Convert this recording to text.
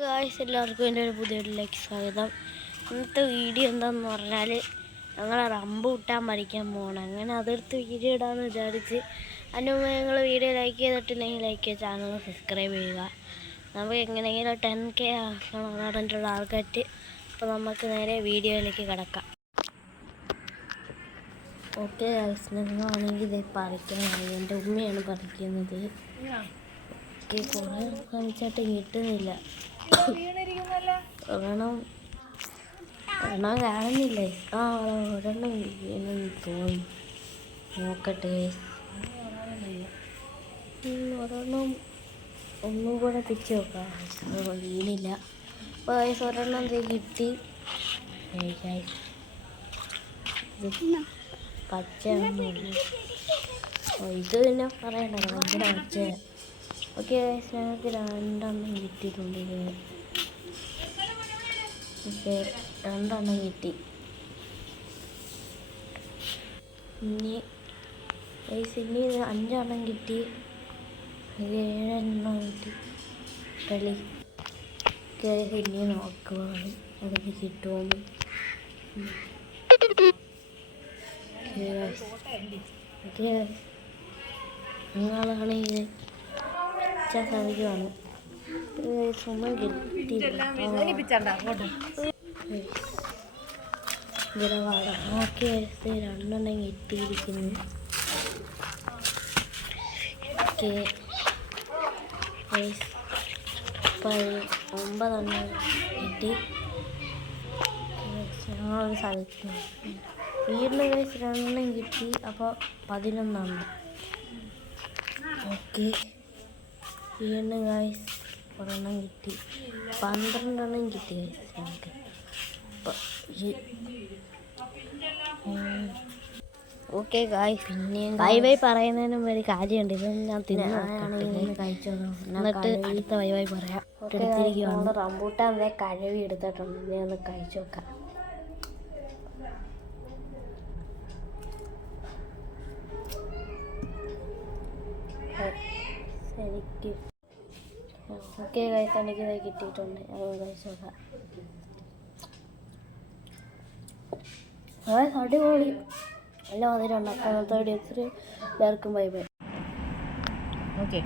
Guys, എല്ലാവർക്കും എൻ്റെ ഒരു പുതിയ വീഡിയോയിലേക്ക് സ്വാഗതം. ഇന്നത്തെ വീഡിയോ എന്താണെന്ന് പറഞ്ഞാൽ ഞങ്ങൾ റംബൂട്ടാൻ പറിക്കാൻ പോകണം. അങ്ങനെ അതെടുത്ത് വീഡിയോ ഇടാമെന്ന് വിചാരിച്ച്. അതിന് മുമ്പ് ഞങ്ങൾ വീഡിയോ ലൈക്ക് ചെയ്തിട്ടുണ്ടെങ്കിൽ ലൈക്ക് ചെയ്യുക, ചാനൽ സബ്സ്ക്രൈബ് ചെയ്യുക. നമുക്ക് എങ്ങനെയെങ്കിലും 10K ആക്കണം പറഞ്ഞിട്ടുള്ള ആൾക്കാറ്റ്. അപ്പോൾ നമുക്ക് നേരെ വീഡിയോയിലേക്ക് കിടക്കാം. ഓക്കെ ഗായ്സ്, ഞങ്ങളാണെങ്കിൽ ഇത് പറിക്കാനായി. എൻ്റെ ഉമ്മയാണ് പറിക്കുന്നത്. ഓക്കെ, കുറേ ശ്രമിച്ചിട്ട് കിട്ടുന്നില്ല. ഒരെണ്ണം കാണുന്നില്ലേ? ഒരെണ്ണം വീണെന്ന് തോന്നുന്നു. നോക്കട്ടെ. ഒരെണ്ണം ഒന്നും കൂടെ പിച്ച് നോക്കാം. വീണില്ല. അപ്പോൾ ഒരെണ്ണം കിട്ടി. പച്ച ഇത് പിന്നെ പറയണ്ടല്ലോ, ഭയങ്കര പച്ച. ഓക്കെ, ഞങ്ങൾക്ക് രണ്ടെണ്ണം കിട്ടിയിട്ടുണ്ട്. ഓക്കെ, രണ്ടെണ്ണം കിട്ടി. ഇനി 5 കിട്ടി. 7 കിട്ടി. കളി ഇനി നോക്കുവാണ് അതൊക്കെ കിട്ടുമെന്ന്. നിങ്ങളാണ് ഇത് സാധിക്കുവാണ്. ഒന്നും കിട്ടിയില്ല. ഓക്കെ, 2 കിട്ടിയിരിക്കുന്നു. ഓക്കെ, 9 കിട്ടി. ഞങ്ങളൊരു സ്ഥലത്ത് വീടിന് 2 കിട്ടി. അപ്പോൾ 11. ഓക്കെ, വീണ്ടും ഗായ്സ് ഒരെണ്ണം കിട്ടി. 12 കിട്ടി ഗായ്സ് ഞങ്ങൾക്ക്. ഓക്കെ ഗായ്സ്, പിന്നെ ബൈ പറയുന്നതിന് മുമ്പ് ഒരു കാര്യമുണ്ട്. ഇത് ഞാൻ തിന്നാണെങ്കിൽ കഴിച്ചോ, എന്നിട്ട് അടുത്ത ബൈ പറയാം. എടുത്തിരിക്കുകയാണ് റംബൂട്ടാൻ. കഴുകി എടുത്തിട്ടുണ്ട്. ഞാൻ ഒന്ന് കഴിച്ചു നോക്കാം. ശരിക്കും ഓക്കെ ഗൈസ്, എനിക്കിത് കിട്ടിയിട്ടുണ്ട്. അത് കഴിച്ചു നോക്കാം. അടിപൊളി, നല്ല മധുരമുണ്ട്. അന്നത്തെ വീഡിയോസിൽ എല്ലാവർക്കും ബൈ. ഓക്കെ,